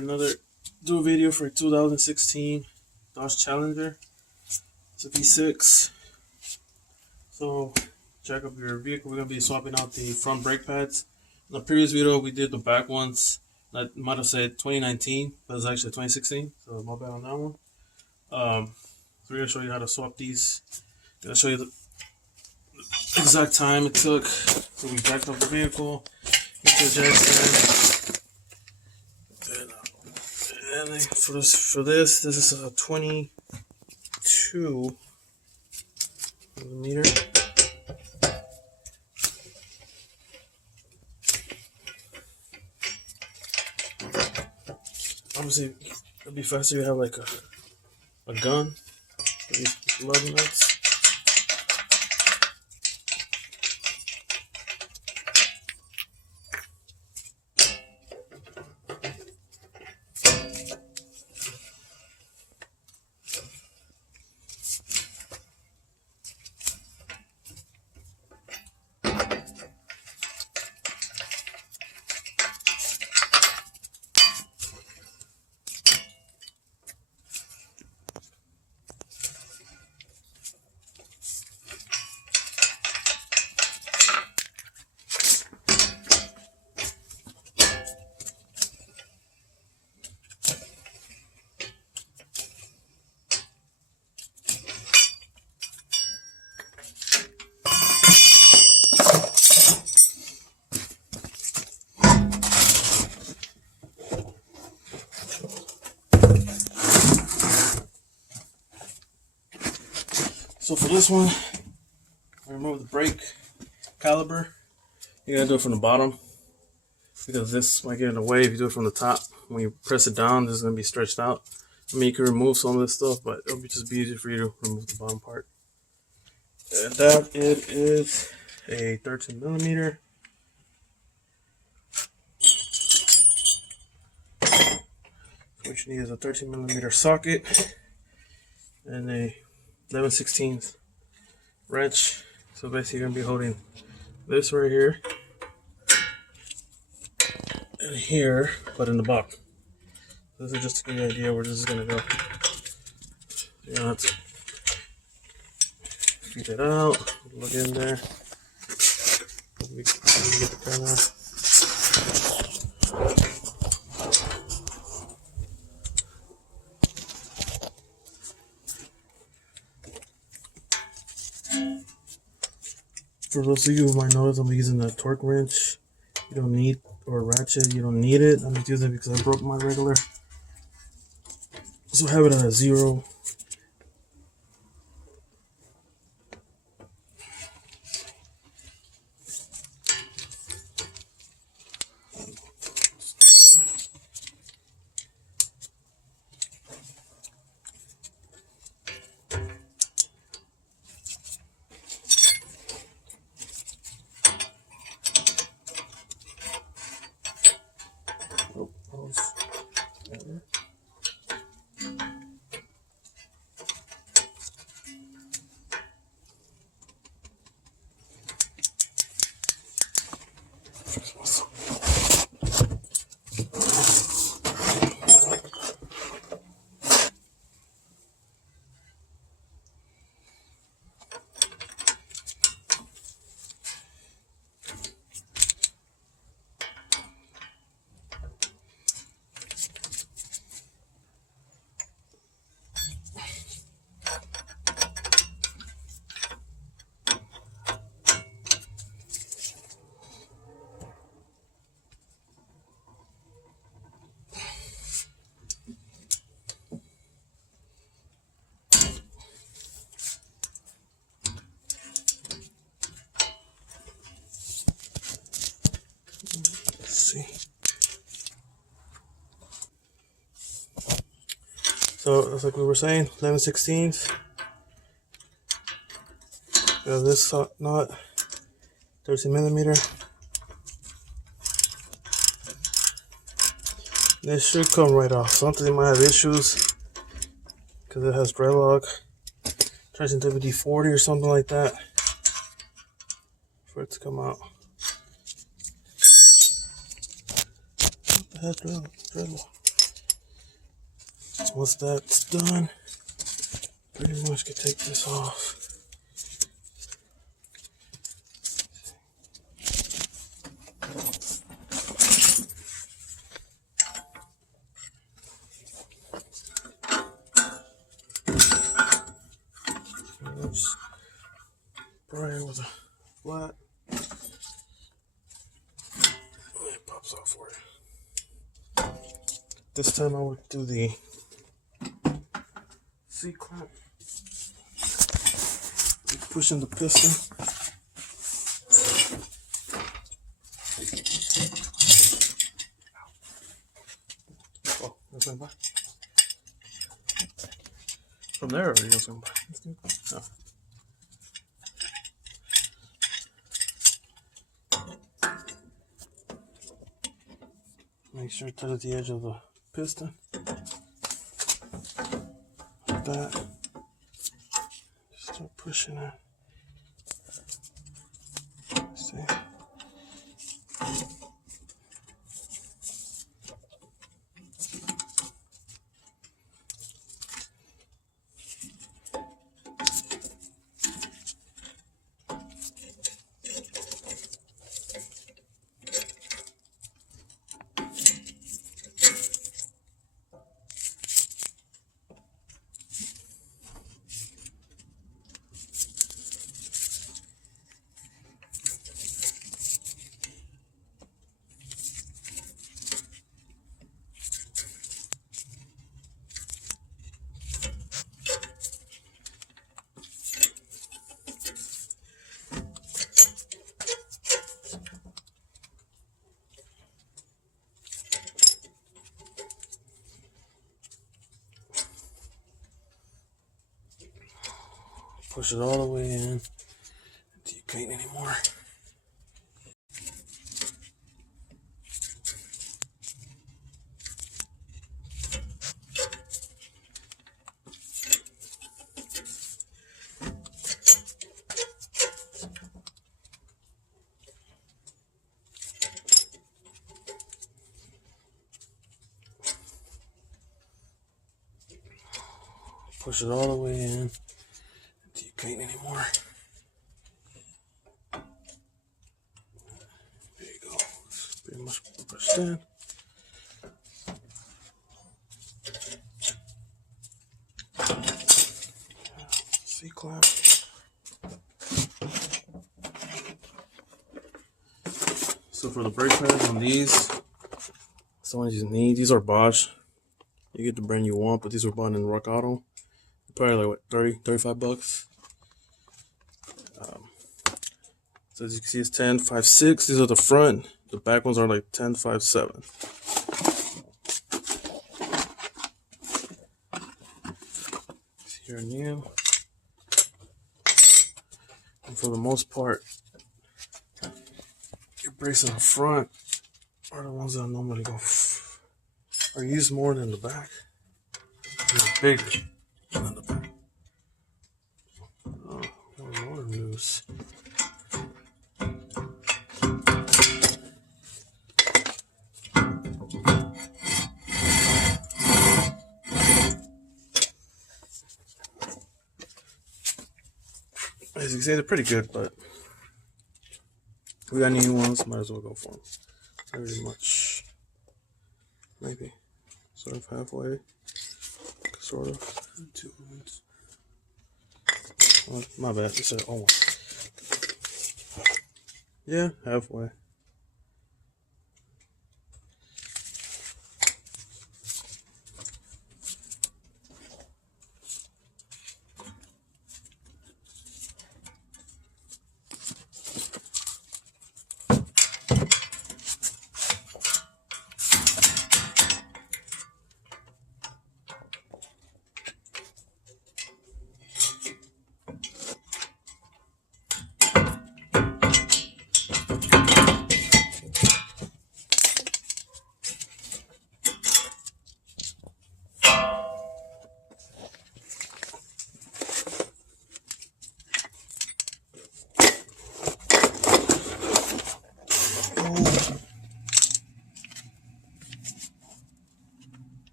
here do a video for 2016 Dodge Challenger. It's a V6. So check up your vehicle. We're gonna be swapping out the front brake pads. In the previous video we did the back ones. I might have said 2019, but it's actually 2016. So my bad on that one. So we're gonna show you how to swap these. I'm gonna show you the exact time it took. So we jacked up the vehicle into the jack stand. And for this is a 22 millimeter. Obviously, it'd be faster to have like a gun for these lug nuts. So for this one, I remove the brake caliper. You gotta do it from the bottom because this might get in the way if you do it from the top. When you press it down, this is gonna be stretched out. I mean, you can remove some of this stuff, but it'll just be easier for you to remove the bottom part. And that it is a 13 millimeter. What you need is a 13 millimeter socket and a 11/16 wrench. So basically you're gonna be holding this right here and here, but in the box. This is just to give you an idea where this is gonna go. You don't have to feed it out, look in there. We get the camera. For those of you who might notice, I'm using a torque wrench. You don't need, or a ratchet, you don't need it. I'm just using it because I broke my regular. So I have it at a 0. See. So it's like we were saying, 11/16. Got this knot, 13 millimeter. This should come right off. Something might have issues because it has Drelog. Tries in WD-40 or something like that for it to come out. What the heck, Drelog? Once that's done, pretty much can take this off. Oops. Spray with a flat. It pops off for you. This time I would do the C-clamp. Pushing the piston. Oh, that's going by. From there, already goes going by. Oh. Make sure it touches the edge of the piston. Like that. Just start pushing it. See? Push it all the way in until you can't anymore. Push it all the way in until you can't anymore. There you go. It's pretty much pushed in. C-clamp. So for the brake pads on these, the ones you need, these are Bosch. You get the brand you want, but these were bought in Rock Auto. Probably like what, 30, 35 bucks. So as you can see, it's 10.56. These are the front. The back ones are like 10.57. Here new. And for the most part, your brakes in the front are the ones that I normally go are used more than the back. They're bigger than the back. Oh, more news. As you can see, they're pretty good, but we got new ones, might as well go for them. Very much, maybe, sort of halfway, sort of. 2 minutes. Oh, my bad, it said almost. Yeah, halfway.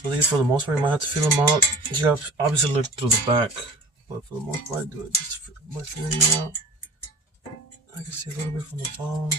So these, for the most part, you might have to feel them out. You gotta obviously look through the back, but for the most part, I do it just by feeling it out. I can see a little bit from the bottom.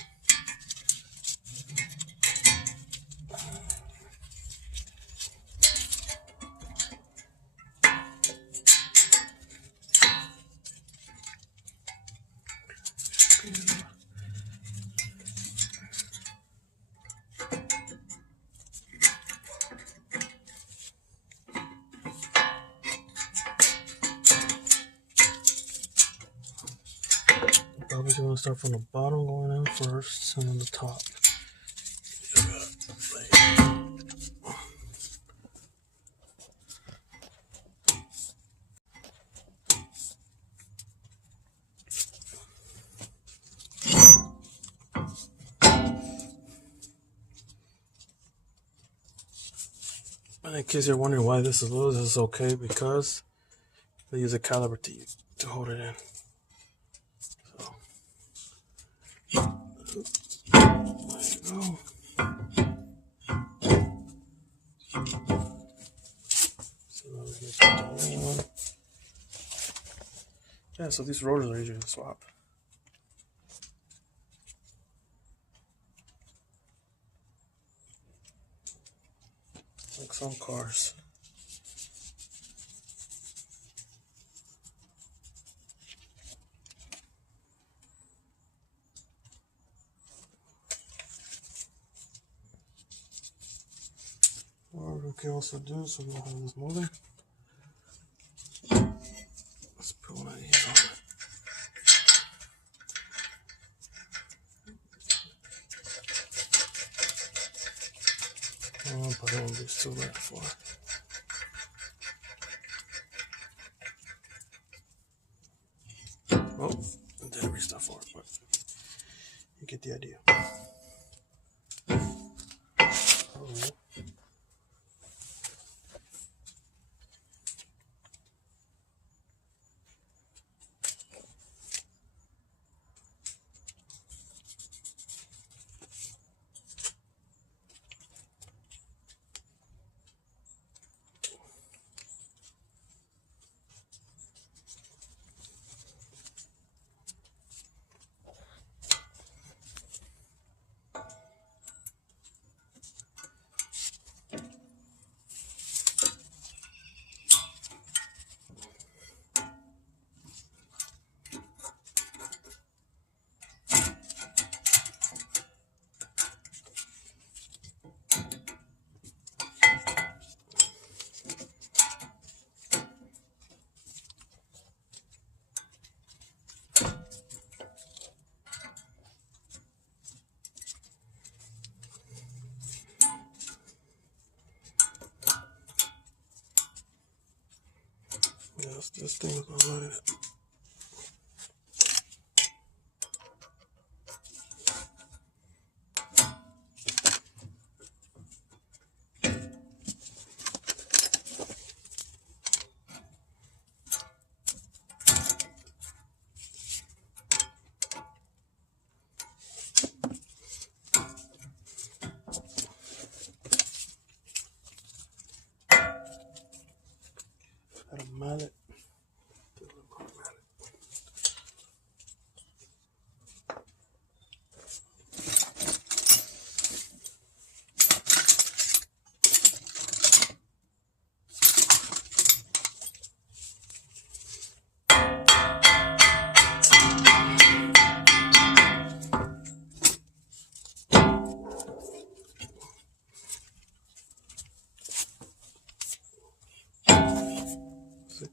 Probably going to start from the bottom, going in first, and then the top. And in case you're wondering why this is loose, this is okay because they use a caliper to hold it in. So there you go. So now we can put the new one. Yeah, so these rotors are easier to swap. Like some cars. Or we can also do, so we don't have this moving. Let's put one of these on it. I'll put it on these two left for. Oh, I did restart for it, but you get the idea. Oh. Yes, this thing is not letting it. Got a mallet. See?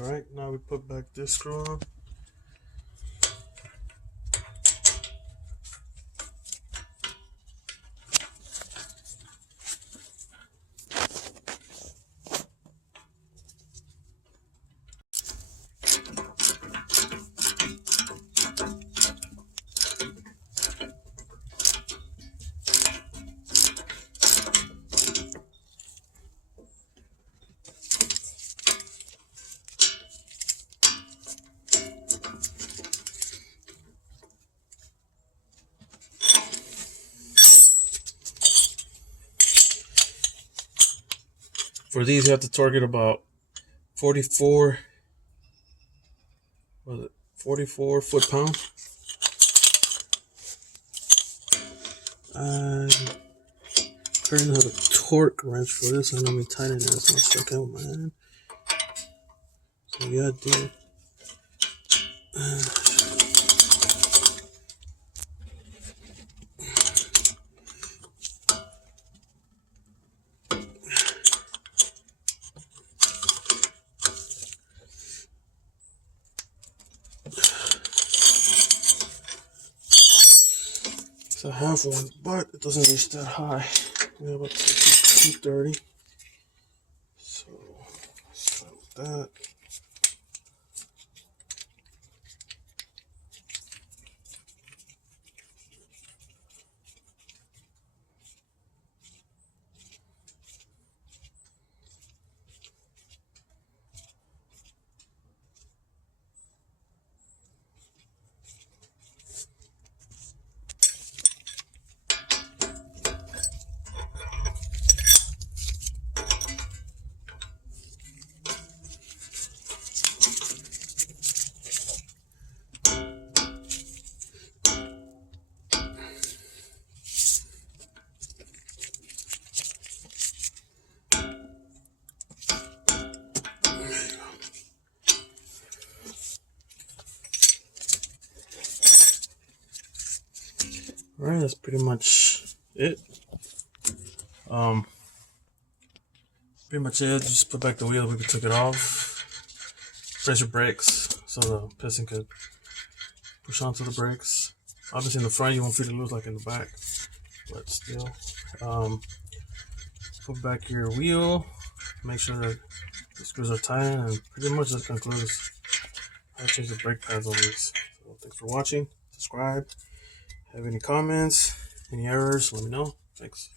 Alright, now we put back this screw on. For these, you have to target about 44 foot-pound. I currently have a torque wrench for this, and let me tighten it. It's not stuck out with my hand. So yeah, dude. So I have one, but it doesn't reach that high. We have up to 230. So let's start with that. Alright, that's pretty much it. Pretty much it. Just put back the wheel. We took it off. Press your brakes so the piston could push onto the brakes. Obviously, in the front, you won't feel it loose like in the back, but still. Put back your wheel. Make sure that the screws are tight, and pretty much that concludes how to change the brake pads on these. So thanks for watching. Subscribe. Have any comments, any errors, let me know. Thanks.